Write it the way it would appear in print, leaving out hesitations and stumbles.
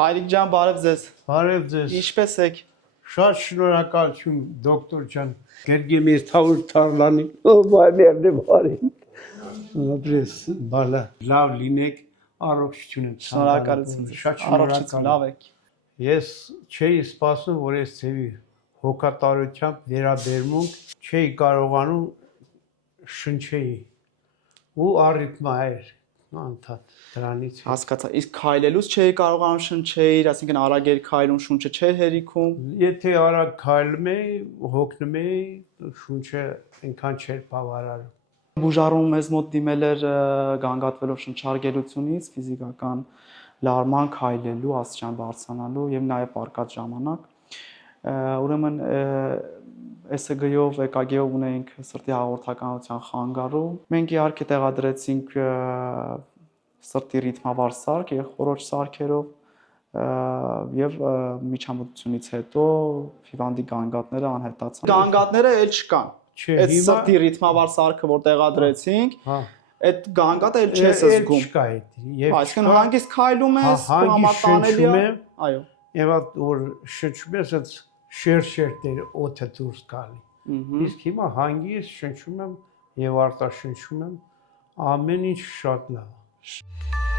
Հայրիկ ջան, բարև ձեզ։ Բարև ձեզ։ Ինչպե՞ս եք։ Շատ շնորհակալություն դոկտոր ջան։ Գերգի մեզ թավոր թարլանի։ Բայներն բարի։ Ապրես բալա։ Լավ լինեք, առողջություն եք։ Շնորհակալություն։ Շատ Առողջություն, լավ եք։ Ես չէի սպասում, որ այս ծևի հոգատարությամբ վերաբերմունք չէի կարողանում շնչեի։ Ու առիթմա էր անդադ դրանից Հասկացա։ Իսկ քայլելուց չէի կարողանում շնչեիր, այսինքն արագ էր քայլում, շունչը չէր հերիքում։ Եթե արագ քայլում էի, հոգնում էի, շունչը այնքան չէր բավարարում։ Բուժարում մեզ մոտ դիմել էր գանգատվելով շնչարգելությունից, ֆիզիկական լարման, քայլելու, աստիճան բարձրանալու եւ նաեւ պարկած ժամանակ։ Ուրեմն ESG-ով, EKG-ով ունեինք սրտի հաղորդականության խանգարում։ Մենք իհարկե տեղադրեցինք սրտի ռիթմավար սարք եւ խորոչ սարքերով եւ միջամտությունից հետո հիվանդի գանգատները անհետացան։ Գանգատները էլ չկան։ Այդ սրտի ռիթմավար սարքը որ տեղադրեցինք, այդ գանգատը էլ չես զգում։ Չկա այդ։ Այսինքն հանգիստ քայլում ես, համատանելի է։ Այո։ Եվ որ շնչում ես, այդ շերշերտերը օդը դուրս գալի։ Իսկ հիմա հանգիստ շնչում եմ եւ արտաշնչում եմ, ամեն ինչ շատ լավ է։